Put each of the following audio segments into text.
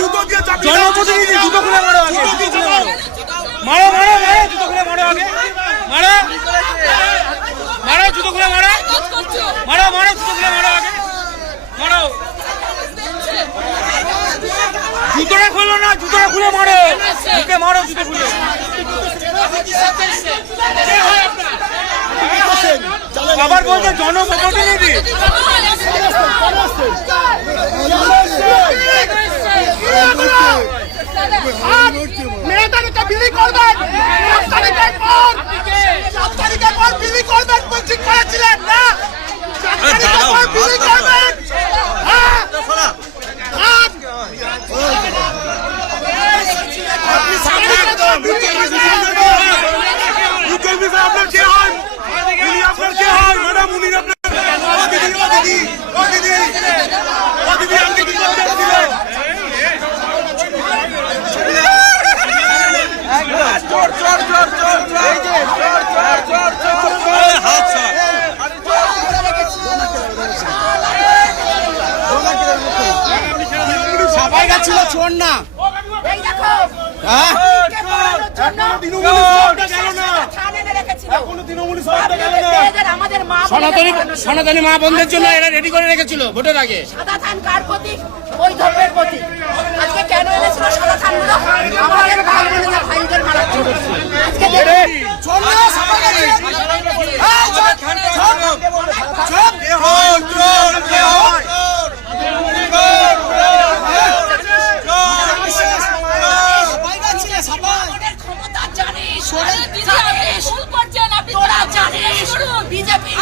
জনপ্রতিনিধি জুতো খুলে মারো আগে, মারো মারো মারো, জুতো খুলে মারো আগে, মারো মারো, জুতো খুলে মারো, মারো মারো, জুতো খুলে মারো আগে, মারো। জুতোটা খুলো না, জুতোটা খুলে মারো, মুখে মারো, জুতো খুলে। আবার বলছে জনপ্রতিনিধি। মেয়েদেরকে বিলি করবেন, 7 তারিখের পর বিলি করবেন বলছি, করেছিলেন না? 7 তারিখের পর বিলি করবেন। সবাই গেছিল চোর না, সনাতনী মা বোনদের জন্য এরা রেডি করে রেখেছিল ভোটের আগে। সাদা ধান কার প্রতীক? ওই ধর্মের প্রতীক। আজকে কেন এনেছিল সাদা ধানগুলো? আমাদের ভাই বোনেরা ভাইদের মারা করছে। আজকে বিজেপি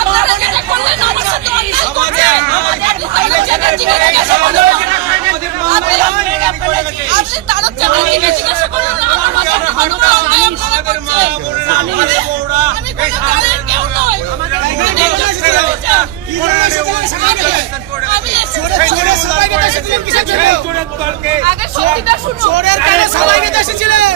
চোরের কানে সবাই এসেছিলেন।